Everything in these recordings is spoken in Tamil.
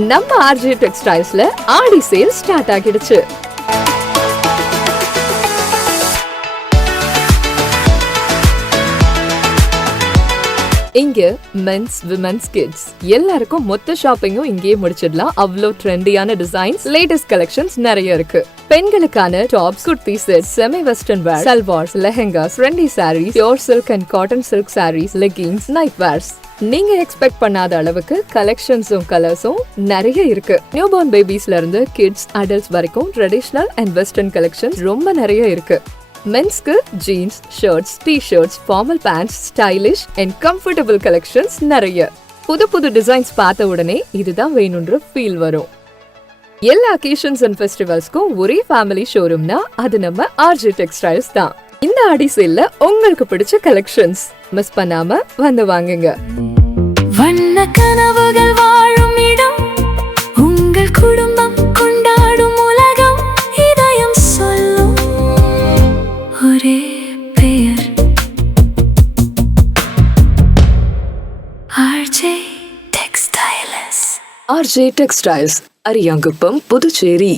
நம்ம ஆர்ஜே டெக்ஸ்டைல்ஸ்ல ஆடி சேல் ஸ்டார்ட் ஆகிடுச்சு. இங்க மென்ஸ், விமென்ஸ், கிட்ஸ் எல்லாருக்கும் மொத்த ஷாப்பிங்கும் இங்கேயே முடிச்சிடலாம். அவ்வளோ ட்ரெண்டியான டிசைன்ஸ், லேட்டஸ்ட் கலெக்ஷன்ஸ் நிறைய இருக்கு. பெண்களுக்கான tops, kurti set, semi western wear, salwars, lehengas, trendy saris, pure silk and cotton silk saris, leggings, night wears, நீங்க எக்ஸ்பெக்ட் பண்ணாத அளவுக்கு கலெக்ஷன்ஸும் கலர்ஸும் நிறைய இருக்கு. நியூ பார்ன் பேபிஸ்ல இருந்து கிட்ஸ், அடல்ட்ஸ் வரைக்கும் ட்ரெடிஷனல் அண்ட் வெஸ்டர்ன் கலெக்ஷன்ஸ் ரொம்ப நிறைய இருக்கு. மென்ஸ்க்கு jeans, shirts, T shirts, formal pants, stylish and comfortable collections நிறைய. புது புது டிசைன்ஸ் பார்த்த உடனே இதுதான் வேணும்ன்ற ஃபீல் வரும். எல்லா அக்கேஷன்ஸ் அண்ட் ஃபெஸ்டிவல்ஸ்க்கும் ஒரே ஃபேமிலி ஷோரூம்னா அது நம்ம ஆர்ஜே டெக்ஸ்டைல்ஸ் தான். இந்த ஆடி சேல்ல உங்களுக்கு பிடிச்ச கலெக்ஷன்ஸ் மிஸ் பண்ணாம வந்து வாங்குங்க. வண்ண கனவுகள் வாழும் இடம், உங்கள் குடும்பம் கொண்டாடும் உலகம், இதயம் சொல்லும் ஒரே பெயர், RJ textiles. RJ textiles, Ariyankuppam, Puducherry.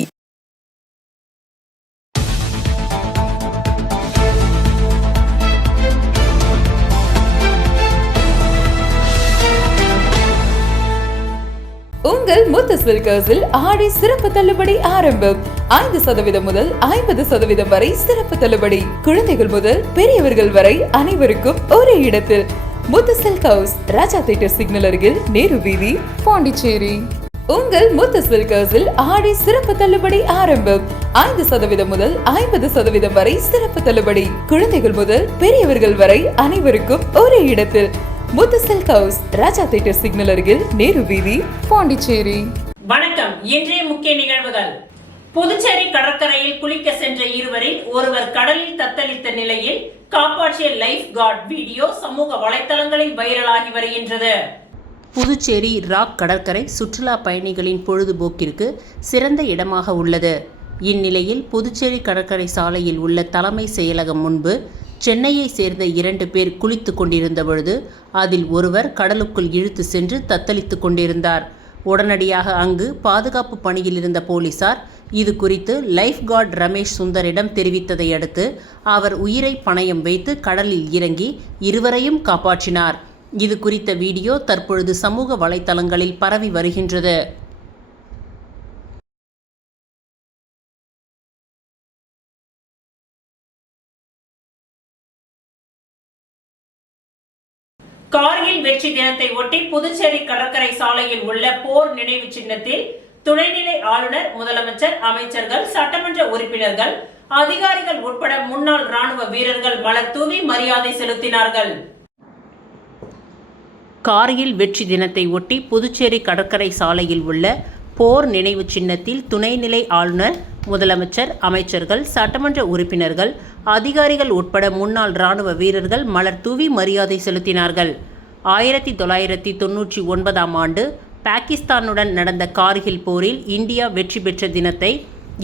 உங்கள் முத்து சில்கர்ஸில் ஆடி சிறப்பு தள்ளுபடி ஆரம்பம். 5% முதல் 50% வரை சிறப்பு தள்ளுபடி. குழந்தைகள் முதல் பெரியவர்கள் வரை அனைவருக்கும் ஒரே இடத்தில். முத்து சில்க் ஹவுஸ், ராஜா தியேட்டர் சிக்னல் அருகில், நேரு வீதி, பாண்டிச்சேரி. உங்கள் முத்து சில்கர்ஸில் ஆடி சிறப்பு தள்ளுபடி ஆரம்பம். 5% முதல் 50% வரை சிறப்பு தள்ளுபடி. குழந்தைகள் முதல் பெரியவர்கள் வரை அனைவருக்கும் ஒரே இடத்தில். முத்து சில்க் ஹவுஸ், ராஜா தியேட்டர் சிக்னல் அருகில், நேரு வீதி, பாண்டிச்சேரி. வணக்கம். இன்றைய முக்கிய நிகழ்வுகள். புதுச்சேரி கடற்கரையில் குளிக்க சென்ற இருவரில் ஒருவர் கடலில் தத்தளித்த நிலையில் காப்பாற்றிய லைஃப் கார்டு வீடியோ சமூக வலைத்தளங்களில் வைரலாகி வருகின்றது. புதுச்சேரி ராக் கடற்கரை சுற்றுலா பயணிகளின் பொழுதுபோக்கிற்கு சிறந்த இடமாக உள்ளது. இந்நிலையில் புதுச்சேரி கடற்கரை சாலையில் உள்ள தலைமை செயலகம் முன்பு சென்னையை சேர்ந்த 2 பேர் குளித்து கொண்டிருந்த பொழுது அதில் ஒருவர் கடலுக்குள் இழுத்து சென்று தத்தளித்து கொண்டிருந்தார். உடனடியாக அங்கு பாதுகாப்பு பணியில் இருந்த போலீசார் இது குறித்து லைஃப் கார்டு ரமேஷ் சுந்தரிடம் தெரிவித்ததை அடுத்து அவர் உயிரை பணயம் வைத்து கடலில் இறங்கி இருவரையும் காப்பாற்றினார். இது குறித்த வீடியோ தற்பொழுது சமூக வலைத்தளங்களில் பரவி வருகின்றது. கார்கில் வெற்றி தினத்தை ஒட்டி புதுச்சேரி கடற்கரை சாலையில் உள்ள போர் நினைவு சின்னத்தில் துணைநிலை ஆளுநர், முதலமைச்சர், அமைச்சர்கள், சட்டமன்ற உறுப்பினர்கள், அதிகாரிகள் உட்பட முன்னாள் ராணுவ வீரர்கள் மலர் தூவி மரியாதை செலுத்தினார்கள். கார்கில் வெற்றி தினத்தை ஒட்டி புதுச்சேரி கடற்கரை சாலையில் உள்ள போர் நினைவு சின்னத்தில் துணைநிலை ஆளுநர், முதலமைச்சர், அமைச்சர்கள், சட்டமன்ற உறுப்பினர்கள், அதிகாரிகள் உட்பட முன்னாள் ராணுவ வீரர்கள் மலர் தூவி மரியாதை செலுத்தினார்கள். 1999ஆம் ஆண்டு பாகிஸ்தானுடன் நடந்த கார்கில் போரில் இந்தியா வெற்றி பெற்ற தினத்தை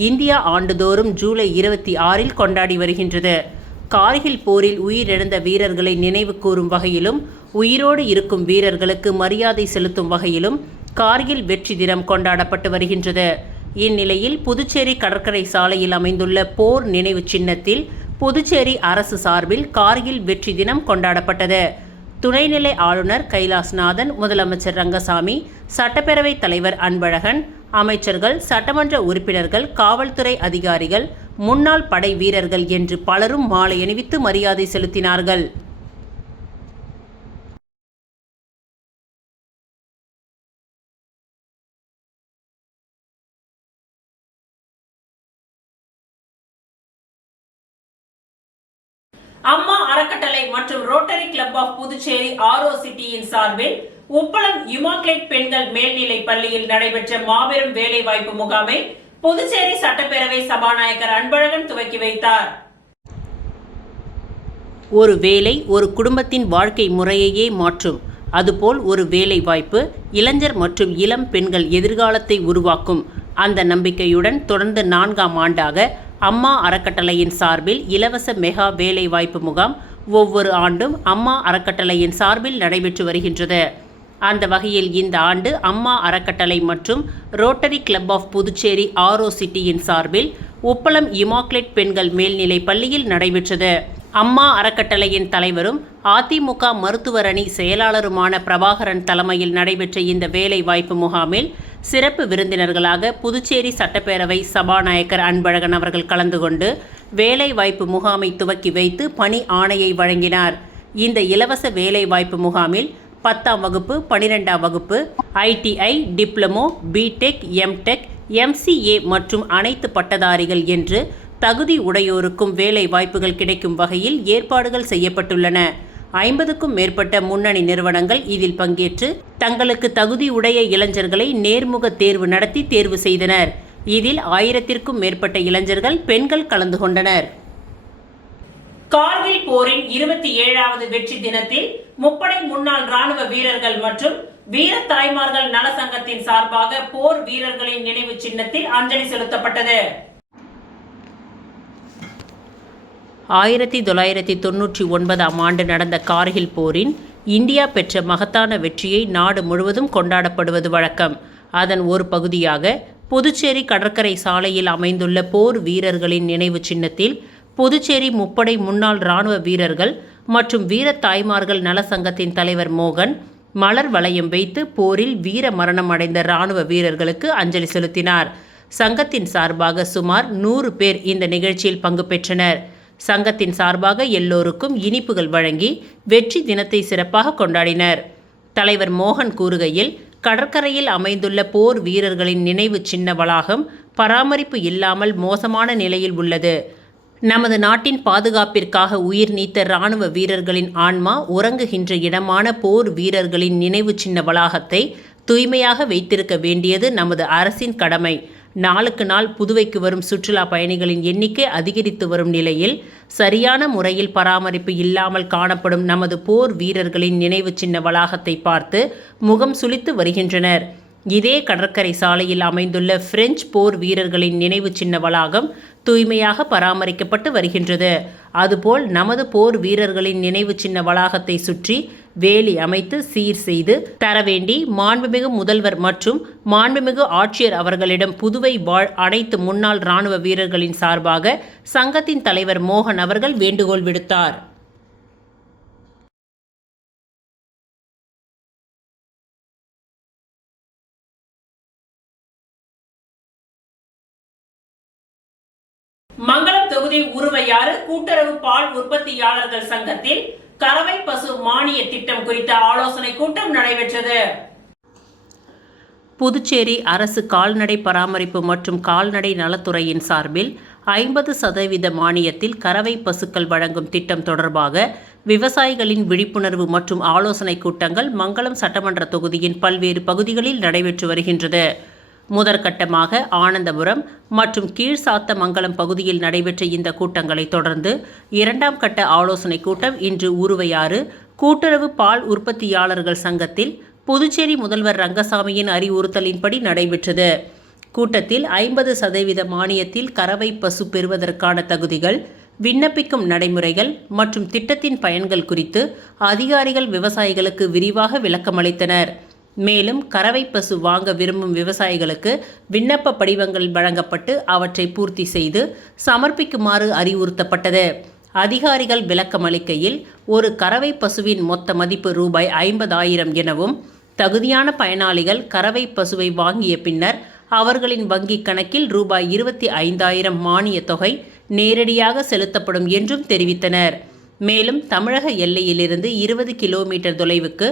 இந்தியா ஆண்டுதோறும் ஜூலை 26இல் கொண்டாடி வருகின்றது. கார்கில் போரில் உயிரிழந்த வீரர்களை நினைவு கூறும் வகையிலும் உயிரோடு இருக்கும் வீரர்களுக்கு மரியாதை செலுத்தும் வகையிலும் கார்கில் வெற்றி தினம் கொண்டாடப்பட்டு வருகின்றது. இந்நிலையில் புதுச்சேரி கடற்கரை சாலையில் அமைந்துள்ள போர் நினைவு சின்னத்தில் புதுச்சேரி அரசு சார்பில் கார்கில் வெற்றி தினம் கொண்டாடப்பட்டது. துணைநிலை ஆளுநர் கைலாஸ்நாதன், முதலமைச்சர் ரங்கசாமி, சட்டப்பேரவைத் தலைவர் அன்பழகன், அமைச்சர்கள், சட்டமன்ற உறுப்பினர்கள், காவல்துறை அதிகாரிகள், முன்னாள் படை வீரர்கள் என்று பலரும் மாலை அணிவித்து மரியாதை செலுத்தினார்கள். அம்மா அறக்கட்டளை மற்றும் ரோட்டரி கிளப் ஆஃப் புதுச்சேரி ROCTயின் சார்பில் உப்பளம் இமாக்லேட் பெண்கள் மேல்நிலை பள்ளியில் நடைபெற்ற மாபெரும் வேலைவாய்ப்பு முகாமை புதுச்சேரி சட்டப்பேரவை சபாநாயகர் அன்பழகன் துவக்கி வைத்தார். ஒரு வேலை ஒரு குடும்பத்தின் வாழ்க்கை முறையையே மாற்றும். அதுபோல் ஒரு வேலை வாய்ப்பு இளைஞர் மற்றும் இளம் பெண்கள் எதிர்காலத்தை உருவாக்கும். அந்த நம்பிக்கையுடன் தொடர்ந்து 4ஆம் ஆண்டாக அம்மா அறக்கட்டளையின் சார்பில் இலவச மெகா வேலை வாய்ப்பு முகாம் ஒவ்வொரு ஆண்டும் அம்மா அறக்கட்டளையின் சார்பில் நடைபெற்று வருகின்றது. அந்த வகையில் இந்த ஆண்டு அம்மா அறக்கட்டளை மற்றும் ரோட்டரி கிளப் ஆஃப் புதுச்சேரி ஆரோ சிட்டியின் சார்பில் உப்பளம் இமாக்குலேட் பெண்கள் மேல்நிலை பள்ளியில் நடைபெற்றது. அம்மா அறக்கட்டளையின் தலைவரும் அதிமுக மருத்துவர் அணி செயலாளருமான பிரபாகரன் தலைமையில் நடைபெற்ற இந்த வேலை வாய்ப்பு முகாமில் சிறப்பு விருந்தினர்களாக புதுச்சேரி சட்டப்பேரவை சபாநாயகர் அன்பழகன் அவர்கள் கலந்து கொண்டு வேலை வாய்ப்பு முகாமை துவக்கி வைத்து பணி ஆணையை வழங்கினார். இந்த இலவச வேலை வாய்ப்பு முகாமில் 10ஆம் வகுப்பு 12ஆம் வகுப்பு ITI, diploma, BTech, MTech, MCA மற்றும் அனைத்து பட்டதாரிகள் என்று தகுதி உடையோருக்கும் வேலை வாய்ப்புகள் கிடைக்கும் வகையில் ஏற்பாடுகள் செய்யப்பட்டுள்ளன. 50க்கும் மேற்பட்ட முன்னணி நிறுவனங்கள் இதில் பங்கேற்று தங்களுக்கு தகுதி உடைய இளைஞர்களை நேர்முக தேர்வு நடத்தி தேர்வு செய்தனர். இதில் 1000க்கும் மேற்பட்ட இளைஞர்கள் பெண்கள் கலந்து கொண்டனர். கார்கில் போரின் 27வது வெற்றி தினத்தில் முப்படை முன்னாள் ராணுவ வீரர்கள் மற்றும் வீர தாய்மார்கள் நல சங்கத்தின் சார்பாக போர் வீரர்களின் நினைவு சின்னத்தில் அஞ்சலி செலுத்தப்பட்டது. 1999ஆம் ஆண்டு நடந்த கார்கில் போரின் இந்தியா பெற்ற மகத்தான வெற்றியை நாடு முழுவதும் கொண்டாடப்படுவது வழக்கம். அதன் ஒரு பகுதியாக புதுச்சேரி கடற்கரை சாலையில் அமைந்துள்ள போர் வீரர்களின் நினைவு சின்னத்தில் புதுச்சேரி முப்படை முன்னாள் இராணுவ வீரர்கள் மற்றும் வீர தாய்மார்கள் நல சங்கத்தின் தலைவர் மோகன் மலர் வளையம் வைத்து போரில் வீர மரணம் அடைந்த இராணுவ வீரர்களுக்கு அஞ்சலி செலுத்தினார். சங்கத்தின் சார்பாக சுமார் 100 பேர் இந்த நிகழ்ச்சியில் பங்கு பெற்றனர். சங்கத்தின் சார்பாக எல்லோருக்கும் இனிப்புகள் வழங்கி வெற்றி தினத்தை சிறப்பாக கொண்டாடினர். தலைவர் மோகன் கூறுகையில், கடற்கரையில் அமைந்துள்ள போர் வீரர்களின் நினைவு சின்ன வளாகம் பராமரிப்பு இல்லாமல் மோசமான நிலையில் உள்ளது. நமது நாட்டின் பாதுகாப்பிற்காக உயிர் நீத்த இராணுவ வீரர்களின் ஆன்மா உறங்குகின்ற இடமான போர் வீரர்களின் நினைவு சின்ன வளாகத்தை தூய்மையாக வைத்திருக்க வேண்டியது நமது அரசின் கடமை. நாளுக்கு நாள் புதுவைக்கு வரும் சுற்றுலா பயணிகளின் எண்ணிக்கை அதிகரித்து வரும் நிலையில் சரியான முறையில் பராமரிப்பு இல்லாமல் காணப்படும் நமது போர் வீரர்களின் நினைவு சின்ன வளாகத்தை பார்த்து முகம் சுளித்து வருகின்றனர். இதே கடற்கரை சாலையில் அமைந்துள்ள பிரெஞ்சு போர் வீரர்களின் நினைவு சின்ன வளாகம் தூய்மையாக பராமரிக்கப்பட்டு வருகின்றது. அதுபோல் நமது போர் வீரர்களின் நினைவு சின்ன வளாகத்தை சுற்றி வேலி அமைத்து சீர் செய்து தர வேண்டி மாண்புமிகு முதல்வர் மற்றும் மாண்புமிகு ஆட்சியர் அவர்களிடம் புதுவை வாழ் அனைத்து முன்னாள் இராணுவ வீரர்களின் சார்பாக சங்கத்தின் தலைவர் மோகன் அவர்கள் வேண்டுகோள் விடுத்தார். மங்களம் தொகுதி உருவையாறு கூட்டுறவு பால் உற்பத்தியாளர்கள் சங்கத்தில் கறவை பசு மானிய திட்டம் குறித்த ஆலோசனை கூட்டம் நடைபெற்றது. புதுச்சேரி அரசு கால்நடை பராமரிப்பு மற்றும் கால்நடை நலத்துறையின் சார்பில் 50% மானியத்தில் கறவை பசுக்கள் வழங்கும் திட்டம் தொடர்பாக விவசாயிகளின் விழிப்புணர்வு மற்றும் ஆலோசனை கூட்டங்கள் மங்களம் சட்டமன்ற தொகுதியின் பல்வேறு பகுதிகளில் நடைபெற்று வருகின்றது. முதற்கட்டமாக ஆனந்தபுரம் மற்றும் கீழ்சாத்தமங்கலம் பகுதியில் நடைபெற்ற இந்த கூட்டங்களை தொடர்ந்து 2ஆம் கட்ட ஆலோசனை கூட்டம் இன்று உருவையாறு கூட்டுறவு பால் உற்பத்தியாளர்கள் சங்கத்தில் புதுச்சேரி முதல்வர் ரங்கசாமியின் அறிவுறுத்தலின்படி நடைபெற்றது. கூட்டத்தில் 50% மானியத்தில் கறவை பசு பெறுவதற்கான தகுதிகள், விண்ணப்பிக்கும் நடைமுறைகள் மற்றும் திட்டத்தின் பயன்கள் குறித்து அதிகாரிகள் விவசாயிகளுக்கு விரிவாக விளக்கமளித்தனர். மேலும் கறவை பசு வாங்க விரும்பும் விவசாயிகளுக்கு விண்ணப்ப படிவங்கள் வழங்கப்பட்டு அவற்றை பூர்த்தி செய்து சமர்ப்பிக்குமாறு அறிவுறுத்தப்பட்டது. அதிகாரிகள் விளக்கமளிக்கையில், ஒரு கறவை பசுவின் மொத்த மதிப்பு ரூபாய் 50,000 எனவும், தகுதியான பயனாளிகள் கறவை பசுவை வாங்கிய பின்னர் அவர்களின் வங்கிக் கணக்கில் ரூபாய் 25,000 மானிய தொகை நேரடியாக செலுத்தப்படும் என்றும் தெரிவித்தனர். மேலும் தமிழக எல்லையிலிருந்து 20 கிலோமீட்டர் தொலைவுக்கு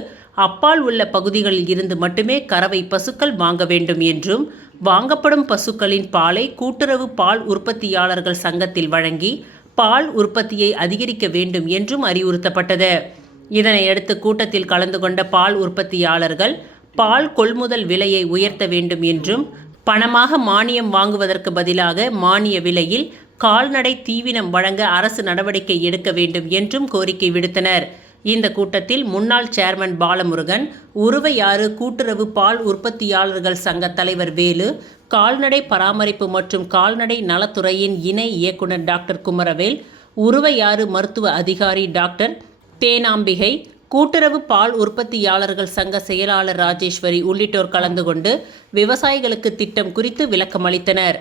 அப்பால் உள்ள பகுதிகளில் இருந்து மட்டுமே கறவை பசுக்கள் வாங்க வேண்டும் என்றும், வாங்கப்படும் பசுக்களின் பாலை கூட்டுறவு பால் உற்பத்தியாளர்கள் சங்கத்தில் வழங்கி பால் உற்பத்தியை அதிகரிக்க வேண்டும் என்றும் அறிவுறுத்தப்பட்டது. இதனையடுத்து கூட்டத்தில் கலந்து கொண்ட பால் உற்பத்தியாளர்கள் பால் கொள்முதல் விலையை உயர்த்த வேண்டும் என்றும், பணமாக மானியம் வாங்குவதற்கு பதிலாக மானிய விலையில் கால்நடை தீவினம் வழங்க அரசு நடவடிக்கை எடுக்க வேண்டும் என்றும் கோரிக்கை விடுத்தனர். இந்த கூட்டத்தில் முன்னாள் சேர்மன் பாலமுருகன், உருவையாறு கூட்டுறவு பால் உற்பத்தியாளர்கள் சங்க தலைவர் வேலு, கால்நடை பராமரிப்பு மற்றும் கால்நடை நலத்துறையின் இணை இயக்குனர் டாக்டர் குமரவேல், உருவையாறு மருத்துவ அதிகாரி டாக்டர் தேனாம்பிகை, கூட்டுறவு பால் உற்பத்தியாளர்கள் சங்க செயலாளர் ராஜேஸ்வரி உள்ளிட்டோர் கலந்து கொண்டு விவசாயிகளுக்கு திட்டம் குறித்து விளக்கம் அளித்தனர்.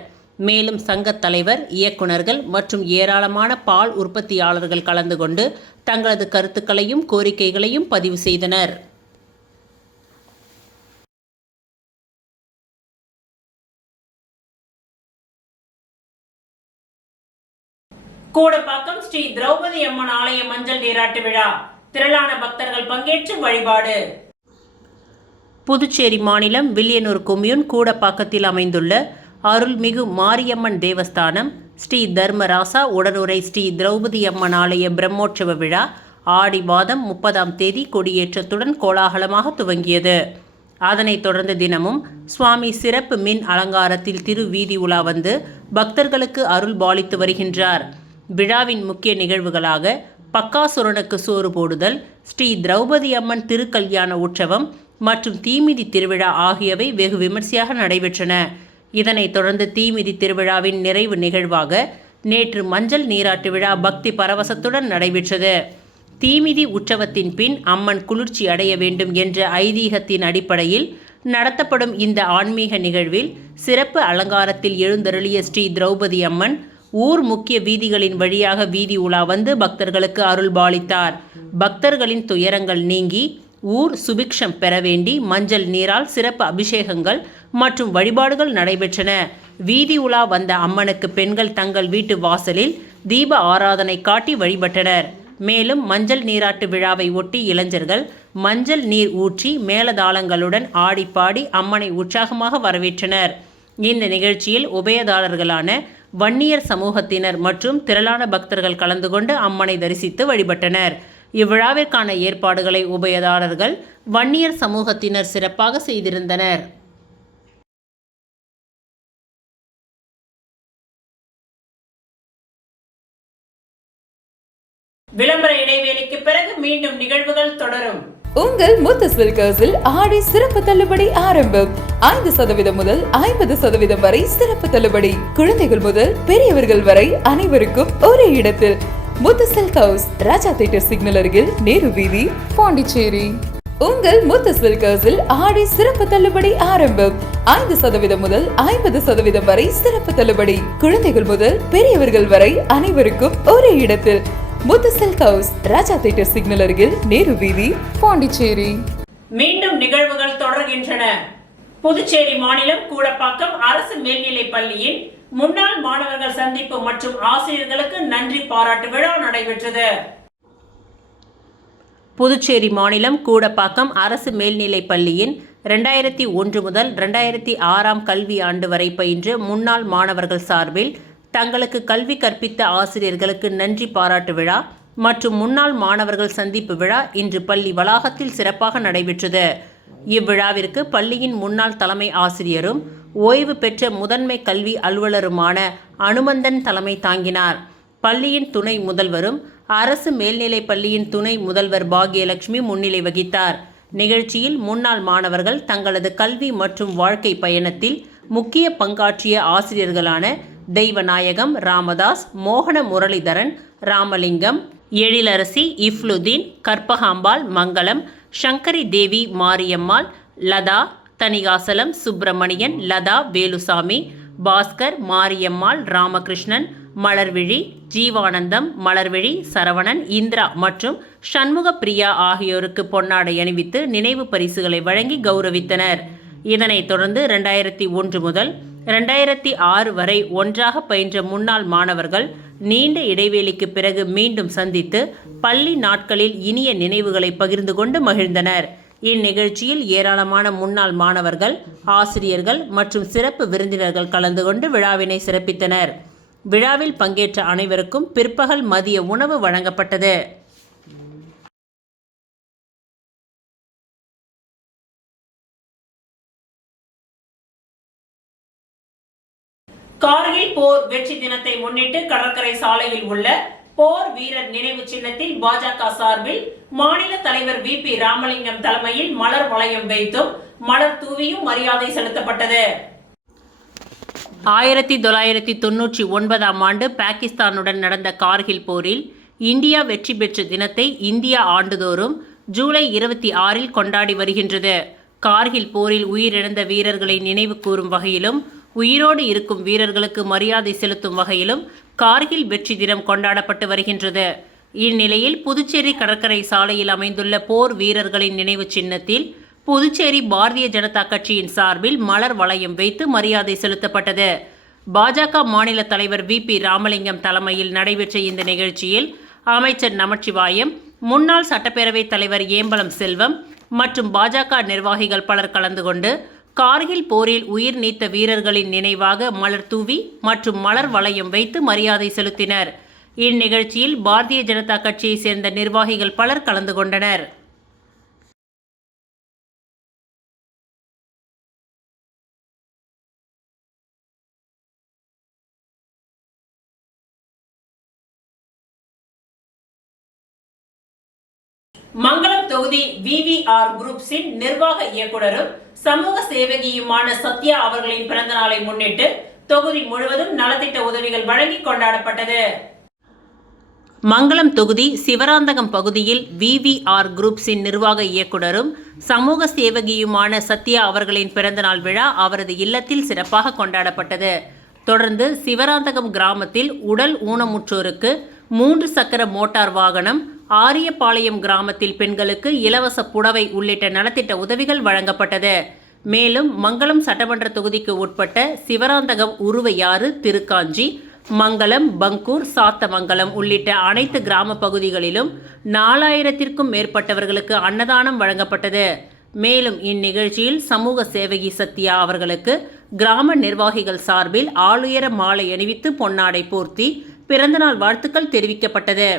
மேலும் சங்கத் தலைவர், இயக்குநர்கள் மற்றும் ஏராளமான பால் உற்பத்தியாளர்கள் கலந்து கொண்டு தங்களது கருத்துக்களையும் கோரிக்கைகளையும் பதிவு செய்தனர். கூடப்பாக்கம் ஸ்ரீ திரௌபதி அம்மன் ஆலய மஞ்சள் நீராட்டு விழா திரளான பக்தர்கள் பங்கேற்று வழிபாடு. புதுச்சேரி மாநிலம் வில்லியனூர் கொம்யூன் கூடப்பாக்கத்தில் அமைந்துள்ள அருள்மிகு மாரியம்மன் தேவஸ்தானம் ஸ்ரீ தர்மராசா உடனுரை ஸ்ரீ திரௌபதி அம்மன் ஆலய பிரம்மோற்சவ விழா ஆடி மாதம் 30ஆம் தேதி கொடியேற்றத்துடன் கோலாகலமாக துவங்கியது. அதனைத் தொடர்ந்து தினமும் சுவாமி சிறப்பு மின் அலங்காரத்தில் திரு வீதி உலா வந்து பக்தர்களுக்கு அருள் பாலித்து வருகின்றார். விழாவின் முக்கிய நிகழ்வுகளாக பக்காசுரனுக்கு சோறு போடுதல், ஸ்ரீ திரௌபதி அம்மன் திருக்கல்யாண உற்சவம் மற்றும் தீமிதி திருவிழா ஆகியவை வெகு விமர்சையாக நடைபெற்றன. இதனைத் தொடர்ந்து தீமிதி திருவிழாவின் நிறைவு நிகழ்வாக நேற்று மஞ்சள் நீராட்டு விழா பக்தி பரவசத்துடன் நடைபெற்றது. தீமிதி உற்சவத்தின் பின் அம்மன் குளிர்ச்சி அடைய வேண்டும் என்ற ஐதீகத்தின் அடிப்படையில் நடத்தப்படும் இந்த ஆன்மீக நிகழ்வில் சிறப்பு அலங்காரத்தில் எழுந்தருளிய ஸ்ரீ திரௌபதி அம்மன் ஊர் முக்கிய வீதிகளின் வழியாக வீதி உலா வந்து பக்தர்களுக்கு அருள் பாலித்தார். பக்தர்களின் துயரங்கள் நீங்கி ஊர் சுபிக்ஷம் பெற வேண்டி மஞ்சள் நீரால் சிறப்பு அபிஷேகங்கள் மற்றும் வழிபாடுகள் நடைபெற்றன. வீதி உலா வந்த அம்மனுக்கு பெண்கள் தங்கள் வீட்டு வாசலில் தீப ஆராதனை காட்டி வழிபட்டனர். மேலும் மஞ்சள் நீராட்டு விழாவை ஒட்டி இளைஞர்கள் மஞ்சள் நீர் ஊற்றி மேளதாளங்களுடன் ஆடிப்பாடி அம்மனை உற்சாகமாக வரவேற்றனர். இந்த நிகழ்ச்சியில் உபயதாரர்களான வன்னியர் சமூகத்தினர் மற்றும் திரளான பக்தர்கள் கலந்து கொண்டு அம்மனை தரிசித்து வழிபட்டனர். இவ்விழாவிற்கான ஏற்பாடுகளை உபயதாரர்கள் வன்னியர் சமூகத்தினர் சிறப்பாக செய்திருந்தனர். விளம்பர இடைவேளைக்கு பிறகு மீண்டும் நிகழ்வுகள் தொடரும். உங்கள் முத்து சில்கர்ஸில் ஆடி சிறப்பு தள்ளுபடி ஆரம்பம். 5% முதல் 50% வரை சிறப்பு தள்ளுபடி. குழந்தைகள் முதல் பெரியவர்கள் வரை அனைவருக்கும் ஒரே இடத்தில். முத்து சில்கர்ஸ், ராஜா தியேட்டர் சிக்னல் அருகில், நேரு வீதி, பாண்டிச்சேரி. உங்கள் முத்து சில்கர்ஸில் ஆடி சிறப்பு தள்ளுபடி ஆரம்பம். 5% முதல் 50% வரை சிறப்பு தள்ளுபடி. குழந்தைகள் முதல் பெரியவர்கள் வரை அனைவருக்கும் ஒரே இடத்தில். முத்து சில்க் ஹவுஸ், ராஜா தியேட்டர் சிக்னல் அருகில், நேரு வீதி, பாண்டிச்சேரி. மீண்டும் நிகழ்வுகள் தொடர்கின்றன. புதுச்சேரி மாநிலம் கூடப்பாக்கம் அரசு மேல்நிலைப் பள்ளியின் முன்னாள் மாணவர்கள் சந்திப்பு மற்றும் ஆசிரியர்களுக்கு நன்றி பாராட்டு விழா நடைபெற்றது. புதுச்சேரி மாநிலம் கூடப்பாக்கம் அரசு மேல்நிலைப் பள்ளியின் 2001 முதல் 2006ஆம் கல்வி ஆண்டு வரை பயின்ற முன்னாள் மாணவர்கள் சார்பில் தங்களுக்கு கல்வி கற்பித்த ஆசிரியர்களுக்கு நன்றி பாராட்டு விழா மற்றும் முன்னாள் மாணவர்கள் சந்திப்பு விழா இன்று பள்ளி வளாகத்தில் சிறப்பாக நடைபெற்றது. இவ்விழாவிற்கு பள்ளியின் முன்னாள் தலைமை ஆசிரியரும் ஓய்வு பெற்ற முதன்மை கல்வி அலுவலருமான அனுமந்தன் தலைமை தாங்கினார். பள்ளியின் துணை முதல்வரும் அரசு மேல்நிலைப் பள்ளியின் துணை முதல்வர் பாக்யலட்சுமி முன்னிலை வகித்தார். நிகழ்ச்சியில் முன்னாள் மாணவர்கள் தங்களது கல்வி மற்றும் வாழ்க்கை பயணத்தில் முக்கிய பங்காற்றிய ஆசிரியர்களான தெய்வநாயகம், ராமதாஸ், மோகன முரளிதரன், ராமலிங்கம், எழிலரசி, இஃப்லுதீன், கற்பகாம்பாள், மங்களம், சங்கரி தேவி, மாரியம்மாள், லதா, தணிகாசலம், சுப்பிரமணியன், லதா, வேலுசாமி, பாஸ்கர், மாரியம்மாள், ராமகிருஷ்ணன், மலர்விழி, ஜீவானந்தம், மலர்விழி, சரவணன், இந்திரா மற்றும் சண்முக பிரியா ஆகியோருக்கு பொன்னாடை அணிவித்து நினைவு பரிசுகளை வழங்கி கௌரவித்தனர். இதனைத் தொடர்ந்து 2001 முதல் 2006 வரை ஒன்றாக பயின்ற முன்னாள் மாணவர்கள் நீண்ட இடைவேளைக்கு பிறகு மீண்டும் சந்தித்து பள்ளி நாட்களில் இனிய நினைவுகளை பகிர்ந்து கொண்டு மகிழ்ந்தனர். இந்நிகழ்ச்சியில் ஏராளமான முன்னாள் மாணவர்கள், ஆசிரியர்கள் மற்றும் சிறப்பு விருந்தினர்கள் கலந்து கொண்டு விழாவினை சிறப்பித்தனர். விழாவில் பங்கேற்ற அனைவருக்கும் பிற்பகல் மதிய உணவு வழங்கப்பட்டது. கார்கில் போர் வெற்றி தினத்தை முன்னிட்டு கடற்கரை சாலையில் உள்ள போர் வீரர் நினைவு சின்னத்தில் பாஜக சார்பில் மாநில தலைவர் VP ராமலிங்கம் தலைமையில் மலர் வளையம் வைத்தும் மலர் தூவியும் மரியாதை செலுத்தப்பட்டது. 1999ஆம் ஆண்டு பாகிஸ்தானுடன் நடந்த கார்கில் போரில் இந்தியா வெற்றி பெற்ற தினத்தை இந்தியா ஆண்டுதோறும் ஜூலை 26 கொண்டாடி வருகின்றது. கார்கில் போரில் உயிரிழந்த வீரர்களை நினைவு கூறும் வகையிலும் உயிரோடு இருக்கும் வீரர்களுக்கு மரியாதை செலுத்தும் வகையிலும் கார்கில் வெற்றி தினம் கொண்டாடப்பட்டு வருகின்றது. இந்நிலையில் புதுச்சேரி கடற்கரை சாலையில் அமைந்துள்ள போர் வீரர்களின் நினைவு சின்னத்தில் புதுச்சேரி பாரதிய ஜனதா கட்சியின் சார்பில் மலர் வளையம் வைத்து மரியாதை செலுத்தப்பட்டது. பாஜக மாநில தலைவர் VP ராமலிங்கம் தலைமையில் நடைபெற்ற இந்த நிகழ்ச்சியில் அமைச்சர் நமச்சிவாயம், முன்னாள் சட்டப்பேரவைத் தலைவர் ஏம்பலம் செல்வம் மற்றும் பாஜக நிர்வாகிகள் பலர் கலந்து கொண்டு கார்கில் போரில் உயிர் நீத்த வீரர்களின் நினைவாக மலர் தூவி மற்றும் மலர் வளையம் வைத்து மரியாதை செலுத்தினர். இந்நிகழ்ச்சியில் பாரதிய ஜனதா கட்சியை சேர்ந்த நிர்வாகிகள் பலர் கலந்து கொண்டனர். மங்களம் தொகுதி VVR குரூப்ஸின் நிர்வாக இயக்குனரும் சமூக சேவகியுமான சத்யா அவர்களின் பிறந்த நாளை முன்னிட்டு தொகுதி முழுவதும் நலத்திட்ட உதவிகள் வழங்கி கொண்டாடப்பட்டது. மங்களம் தொகுதி சிவராந்தகம் பகுதியில் VVR குரூப்ஸின் நிர்வாக இயக்குனரும் சமூக சேவகியுமான சத்யா அவர்களின் பிறந்தநாள் விழா அவரது இல்லத்தில் சிறப்பாக கொண்டாடப்பட்டது. தொடர்ந்து சிவராந்தகம் கிராமத்தில் உடல் ஊனமுற்றோருக்கு 3 சக்கர மோட்டார் வாகனம், ஆரியபாளையம் கிராமத்தில் பெண்களுக்கு இலவச புடவை உள்ளிட்ட நலத்திட்ட உதவிகள் வழங்கப்பட்டது. மேலும் மங்களம் சட்டமன்ற தொகுதிக்கு உட்பட்ட சிவராந்தகம் உருவையாறு, திருக்காஞ்சி, மங்களம், பங்கூர், சாத்தமங்கலம் உள்ளிட்ட அனைத்து கிராம பகுதிகளிலும் 4000த்திற்கும் மேற்பட்டவர்களுக்கு அன்னதானம் வழங்கப்பட்டது. மேலும் இந்நிகழ்ச்சியில் சமூக சேவகி சத்யா அவர்களுக்கு கிராம நிர்வாகிகள் சார்பில் ஆளுயர மாலை அணிவித்து பொன்னாடை போர்த்தி பிறந்தநாள் வாழ்த்துக்கள் தெரிவிக்கப்பட்டது.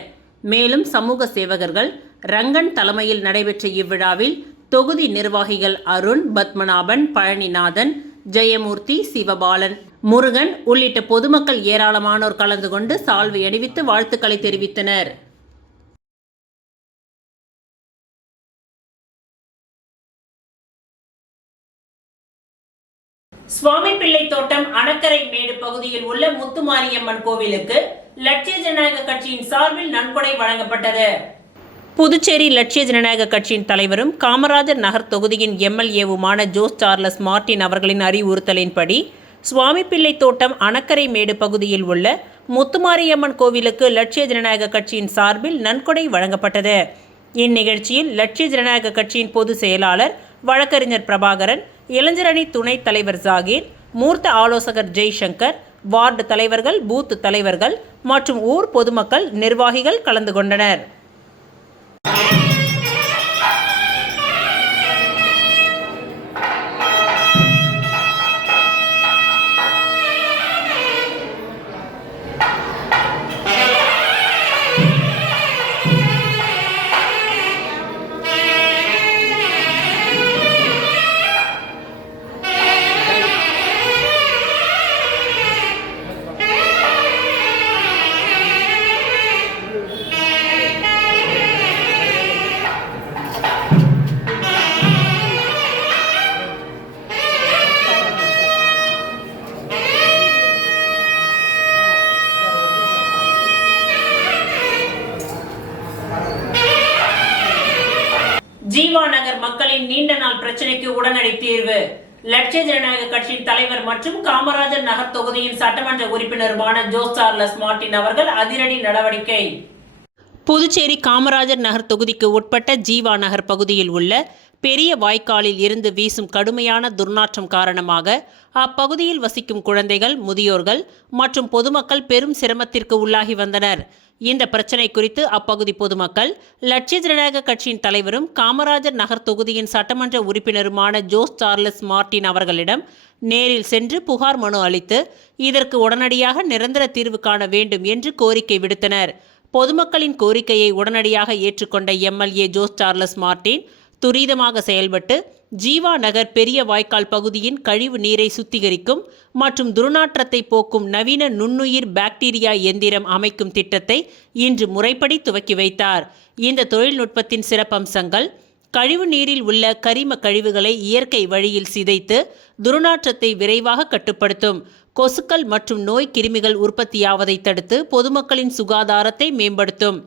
மேலும் சமூக சேவகர்கள் ரங்கன் தலைமையில் நடைபெற்ற இவ்விழாவில் தொகுதி நிர்வாகிகள் அருண், பத்மநாபன், பழனிநாதன், ஜெயமூர்த்தி, சிவபாலன், முருகன் உள்ளிட்ட பொதுமக்கள் ஏராளமானோர் கலந்து கொண்டு சால்வை அணிவித்து வாழ்த்துக்களை தெரிவித்தனர். சுவாமி பிள்ளை தோட்டம் அணக்கரை மேடு பகுதியில் உள்ள முத்துமாரியம்மன் கோவிலுக்கு லட்சிய ஜனநாயக கட்சியின் சார்பில் நன்கொடை வழங்கப்பட்டது. புதுச்சேரி லட்சிய ஜனநாயக கட்சியின் தலைவரும் காமராஜர் நகர் தொகுதியின் MLAவுமான ஜோஸ் சார்லஸ் மார்டின் அவர்களின் அறிவுறுத்தலின்படி சுவாமி பிள்ளை தோட்டம் அணக்கரை மேடு பகுதியில் உள்ள முத்துமாரியம்மன் கோவிலுக்கு லட்சிய ஜனநாயக கட்சியின் சார்பில் நன்கொடை வழங்கப்பட்டது. இந்நிகழ்ச்சியில் லட்சிய ஜனநாயக கட்சியின் பொதுச் செயலாளர் வழக்கறிஞர் பிரபாகரன், இளைஞரணி துணைத் தலைவர் ஜாகீர், மூர்த்த ஆலோசகர் ஜெய்சங்கர், வார்டு தலைவர்கள், பூத் தலைவர்கள் மற்றும் ஊர் பொதுமக்கள், நிர்வாகிகள் கலந்து கொண்டனர். ஜீவா நகர் மக்களின் நீண்ட நாள் பிரச்சனைக்கு உடனடி தீர்வு. லட்சிய ஜனநாயக கட்சியின் தலைவர் மற்றும் காமராஜர் நகர் தொகுதியின் சட்டமன்ற உறுப்பினருமான ஜோஸ் சார்லஸ் மார்டின் அவர்கள் அதிரடி நடவடிக்கை. புதுச்சேரி காமராஜர் நகர் தொகுதிக்கு உட்பட்ட ஜீவா நகர் பகுதியில் உள்ள பெரிய வாய்க்காலில் இருந்து வீசும் கடுமையான துர்நாற்றம் காரணமாக அப்பகுதியில் வசிக்கும் குழந்தைகள், முதியோர்கள் மற்றும் பொதுமக்கள் பெரும் சிரமத்திற்கு உள்ளாகி வந்தனர். இந்த பிரச்சினை குறித்து அப்பகுதி பொதுமக்கள் லட்சிய ஜனநாயக கட்சியின் தலைவரும் காமராஜர் நகர் தொகுதியின் சட்டமன்ற உறுப்பினருமான ஜோஸ் சார்லஸ் மார்டின் அவர்களிடம் நேரில் சென்று புகார் மனு அளித்து இதற்கு உடனடியாக நிரந்தர தீர்வு காண வேண்டும் என்று கோரிக்கை விடுத்தனர். பொதுமக்களின் கோரிக்கையை உடனடியாக ஏற்றுக்கொண்ட MLA ஜோஸ் சார்லஸ் மார்டின் துரிதமாக செயல்பட்டு ஜீவா நகர் பெரிய வாய்க்கால் பகுதியின் கழிவு நீரை சுத்திகரிக்கும் மற்றும் துர்நாற்றத்தை போக்கும் நவீன நுண்ணுயிர் பாக்டீரியா எந்திரம் அமைக்கும் திட்டத்தை இன்று முறைப்படி துவக்கி வைத்தார். இந்த தொழில்நுட்பத்தின் சிறப்பம்சங்கள் கழிவு நீரில் உள்ள கரிம கழிவுகளை இயற்கை வழியில் சிதைத்து துர்நாற்றத்தை விரைவாக கட்டுப்படுத்தும், கொசுக்கள் மற்றும் நோய் கிருமிகள் உற்பத்தியாவதை தடுத்து பொதுமக்களின் சுகாதாரத்தை மேம்படுத்தும்.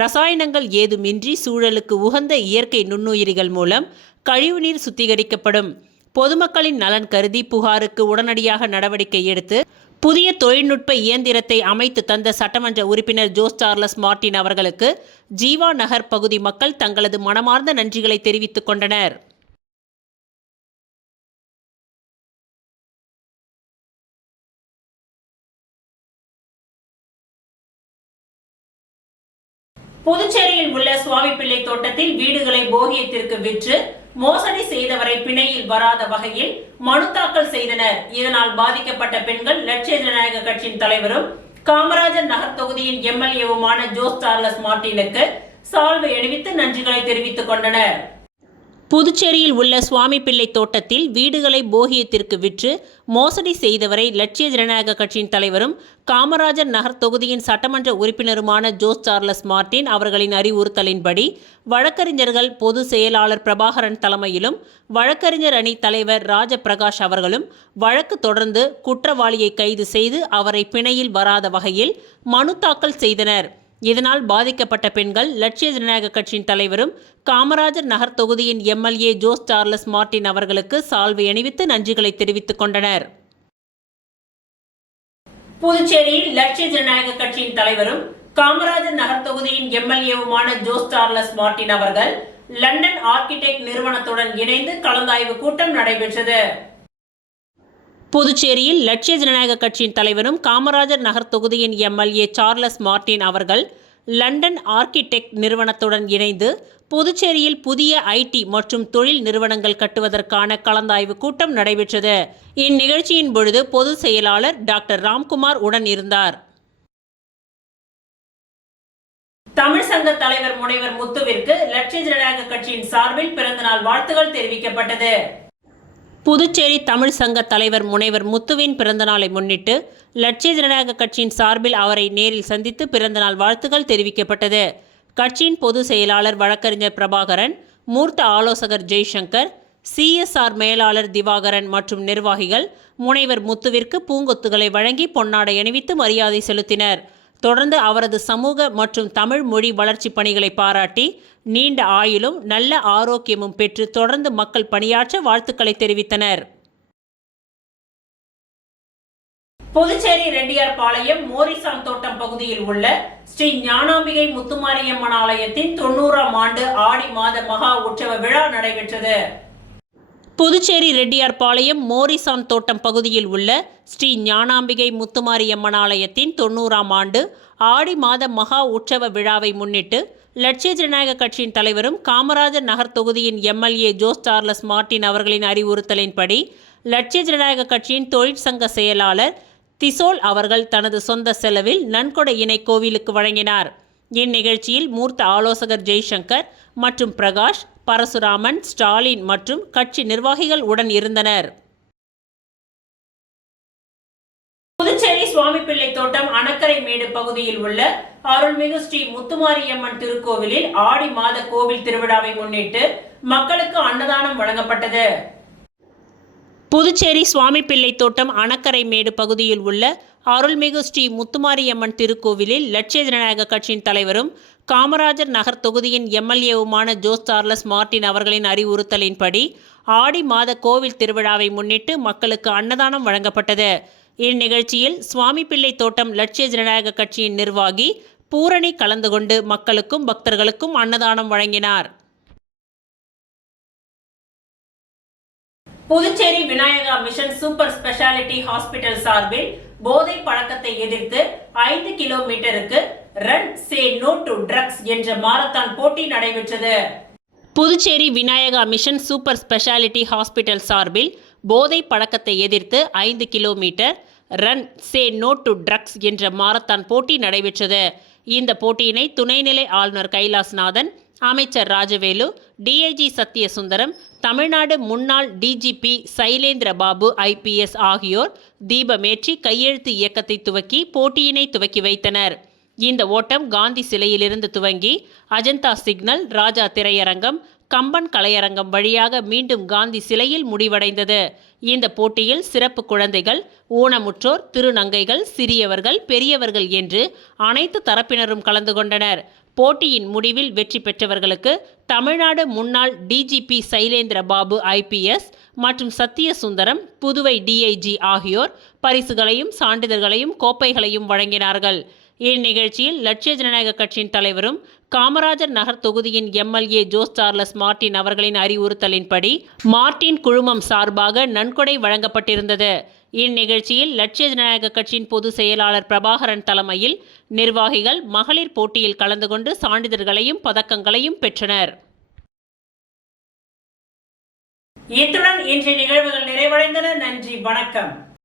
ரசாயனங்கள் ஏதுமின்றி சூழலுக்கு உகந்த இயற்கை நுண்ணுயிரிகள் மூலம் கழிவுநீர் சுத்திகரிக்கப்படும். பொதுமக்களின் நலன் கருதி புகாருக்கு உடனடியாக நடவடிக்கை எடுத்து புதிய தொழில்நுட்ப இயந்திரத்தை அமைத்து தந்த சட்டமன்ற உறுப்பினர் ஜோஸ் சார்லஸ் மார்ட்டின் அவர்களுக்கு ஜீவா நகர் பகுதி மக்கள் தங்களது மனமார்ந்த நன்றிகளை தெரிவித்துக் கொண்டனர். புதுச்சேரியில் உள்ள சுவாமிப்பிள்ளை தோட்டத்தில் வீடுகளை போகியத்திற்கு விற்று மோசடி செய்தவரை பிணையில் வராத வகையில் மனு தாக்கல் செய்தனர். இதனால் பாதிக்கப்பட்ட பெண்கள் லட்சிய ஜனநாயக கட்சியின் தலைவரும் காமராஜர் நகர் தொகுதியின் எம்எல்ஏவுமான ஜோஸ் சார்லஸ் மார்ட்டினுக்கு சால்வை அணிவித்து நன்றிகளை தெரிவித்துக் கொண்டனர். புதுச்சேரியில் உள்ள சுவாமிப்பிள்ளை தோட்டத்தில் வீடுகளை போகியத்திற்கு விற்று மோசடி செய்தவரை லட்சிய ஜனநாயக கட்சியின் தலைவரும் காமராஜர் நகர் தொகுதியின் சட்டமன்ற உறுப்பினருமான ஜோஸ் சார்லஸ் மார்ட்டின் அவர்களின் அறிவுறுத்தலின்படி வழக்கறிஞர்கள் பொது செயலாளர் பிரபாகரன் தலைமையிலும் வழக்கறிஞர் அணி தலைவர் ராஜபிரகாஷ் அவர்களும் வழக்கு தொடர்ந்து குற்றவாளியை கைது செய்து அவரை பிணையில் வராத வகையில் மனு தாக்கல் செய்தனர். இதனால் பாதிக்கப்பட்ட பெண்கள் லட்சிய ஜனநாயக கட்சியின் தலைவரும் காமராஜர் நகர் தொகுதியின் எம்எல்ஏ ஜோஸ் சார்லஸ் மார்ட்டின் அவர்களுக்கு சால்வை அணிவித்து நன்றிகளை தெரிவித்துக் கொண்டனர். புதுச்சேரியில் லட்சிய ஜனநாயக கட்சியின் தலைவரும் காமராஜர் நகர் தொகுதியின் எம்எல்ஏவுமான ஜோஸ் சார்லஸ் மார்ட்டின் அவர்கள் லண்டன் ஆர்கிடெக்ட் நிறுவனத்துடன் இணைந்து கலந்தாய்வு கூட்டம் நடைபெற்றது. புதுச்சேரியில் லட்சிய ஜனநாயக கட்சியின் தலைவரும் காமராஜர் நகர் தொகுதியின் எம்எல்ஏ சார்லஸ் மார்ட்டின் அவர்கள் லண்டன் ஆர்கிடெக்ட் நிறுவனத்துடன் இணைந்து புதுச்சேரியில் புதிய ஐடி மற்றும் தொழில் நிறுவனங்கள் கட்டுவதற்கான கலந்தாய்வு கூட்டம் நடைபெற்றது. இந்நிகழ்ச்சியின் பொழுது பொதுச் செயலாளர் டாக்டர் ராம்குமார் உடன் இருந்தார். தமிழ் சங்க தலைவர் முனைவர் முத்துவிற்கு லட்சிய ஜனநாயக கட்சியின் சார்பில் பிறந்தநாள் வாழ்த்துகள் தெரிவிக்கப்பட்டது. புதுச்சேரி தமிழ் சங்க தலைவர் முனைவர் முத்துவின் பிறந்தநாளை முன்னிட்டு லட்சிய ஜனநாயக கட்சியின் சார்பில் அவரை நேரில் சந்தித்து பிறந்தநாள் வாழ்த்துக்கள் தெரிவிக்கப்பட்டது. கட்சியின் பொதுச் செயலாளர் வழக்கறிஞர் பிரபாகரன், மூர்த்த ஆலோசகர் ஜெய்சங்கர், சிஎஸ்ஆர் மேலாளர் திவாகரன் மற்றும் நிர்வாகிகள் முனைவர் முத்துவிற்கு பூங்கொத்துகளை வழங்கி பொன்னாடை அணிவித்து மரியாதை செலுத்தினர். தொடர்ந்து அவரது சமூக மற்றும் தமிழ் மொழி வளர்ச்சி பணிகளை பாராட்டி நீண்ட ஆயுளும் நல்ல ஆரோக்கியமும் பெற்று தொடர்ந்து மக்கள் பணியாற்ற வாழ்த்துக்களை தெரிவித்தனர். புதுச்சேரி ரெட்டியார் பாளையம் மோரிசான் தோட்டம் பகுதியில் உள்ள ஸ்ரீ ஞானாம்பிகை முத்துமாரியம்மன் ஆலயத்தின் 90ஆம் ஆண்டு ஆடி மாத மகா உற்சவ விழா நடைபெற்றது. புதுச்சேரி ரெட்டியார் பாளையம் மோரிசான் தோட்டம் பகுதியில் உள்ள ஸ்ரீ ஞானாம்பிகை முத்துமாரியம்மன் ஆலயத்தின் 90ஆம் ஆண்டு ஆடி மாத மகா உற்சவ விழாவை முன்னிட்டு லட்சிய ஜனநாயக கட்சியின் தலைவரும் காமராஜர் நகர் தொகுதியின் எம்எல்ஏ ஜோஸ் சார்லஸ் மார்ட்டின் அவர்களின் அறிவுறுத்தலின்படி லட்சிய ஜனநாயக கட்சியின் தொழிற்சங்க செயலாளர் திசோல் அவர்கள் தனது சொந்த செலவில் நன்கொடையினை கோவிலுக்கு வழங்கினார். இந்நிகழ்ச்சியில் மூர்த்த ஆலோசகர் ஜெய்சங்கர் மற்றும் பிரகாஷ், பரசுராமன், ஸ்டாலின் மற்றும் கட்சி நிர்வாகிகள் உடன் இருந்தனர். புதுச்சேரி சுவாமிப்பிள்ளை தோட்டம் அணக்கரை மேடு பகுதியில் உள்ள அருள்மிகு ஸ்ரீ முத்துமாரியம்மன் திருக்கோவிலில் ஆடி மாத கோவில் திருவிழாவை முன்னிட்டு மக்களுக்கு அன்னதானம் வழங்கப்பட்டது. புதுச்சேரி சுவாமிப்பிள்ளை தோட்டம் அணக்கரை மேடு பகுதியில் உள்ள அருள்மிகு ஸ்ரீ முத்துமாரியம்மன் திருக்கோவிலில் லட்சிய ஜனநாயக கட்சியின் தலைவரும் காமராஜர் நகர் தொகுதியின் எம்எல்ஏவுமான ஜோஸ் சார்லஸ் மார்ட்டின் அவர்களின் அறிவுறுத்தலின்படி ஆடி மாத கோவில் திருவிழாவை முன்னிட்டு மக்களுக்கு அன்னதானம் வழங்கப்பட்டது. இந்நிகழ்ச்சியில் சுவாமிப்பிள்ளை தோட்டம் லட்சிய ஜனநாயக கட்சியின் நிர்வாகி பூரணி கலந்து கொண்டு மக்களுக்கும் பக்தர்களுக்கும் அன்னதானம் வழங்கினார். Puducherry Vinayaka mission super speciality hospital சார்பில் போதை பழக்கத்தை எதிர்த்து 5 கிலோமீட்டருக்கு run say no to drugs என்ற மாரத்தான் போட்டி நடைபெற்றது. Puducherry Vinayaka mission super speciality hospital சார்பில் போதை பழக்கத்தை எதிர்த்து 5 kilometre run say no to drugs என்ற மாரத்தான் போட்டி நடைபெற்றது. இந்த போட்டியினை துணைநிலை ஆளுநர் கைலாஸ்நாதன், அமைச்சர் ராஜவேலு, டிஐஜி சத்யசுந்தரம், தமிழ்நாடு முன்னாள் டிஜிபி சைலேந்திர பாபு ஐபிஎஸ் ஆகியோர் தீபமேற்றி கையெழுத்து இயக்கத்தை துவக்கி போட்டியினை துவக்கி வைத்தனர். இந்த ஓட்டம் காந்தி சிலையிலிருந்து துவங்கி அஜந்தா சிக்னல், ராஜா திரையரங்கம், கம்பன் கலையரங்கம் வழியாக மீண்டும் காந்தி சிலையில் முடிவடைந்தது. இந்த போட்டியில் சிறப்பு குழந்தைகள், ஊனமுற்றோர், திருநங்கைகள், சிறியவர்கள், பெரியவர்கள் என்று அனைத்து தரப்பினரும் கலந்து கொண்டனர். போட்டியின் முடிவில் வெற்றி பெற்றவர்களுக்கு தமிழ்நாடு முன்னாள் டிஜிபி சைலேந்திர பாபு IPS மற்றும் சத்தியசுந்தரம் புதுவை DIG ஆகியோர் பரிசுகளையும் சான்றிதழ்களையும் கோப்பைகளையும் வழங்கினார்கள். இந்நிகழ்ச்சியில் லட்சிய ஜனநாயக கட்சியின் தலைவரும் காமராஜர் நகர் தொகுதியின் MLA ஜோஸ் சார்லஸ் மார்டின் அவர்களின் அறிவுறுத்தலின்படி மார்டின் குழுமம் சார்பாக நன்கொடை வழங்கப்பட்டிருந்தது. இந்நிகழ்ச்சியில் லட்சிய ஜனநாயக கட்சியின் பொதுச் செயலாளர் பிரபாகரன் தலைமையில் நிர்வாகிகள் மகளிர் போட்டியில் கலந்து கொண்டு சான்றிதழ்களையும் பதக்கங்களையும் பெற்றனர். இத்துடன் இன்றைய நிகழ்வுகள் நிறைவடைந்தன. நன்றி, வணக்கம்.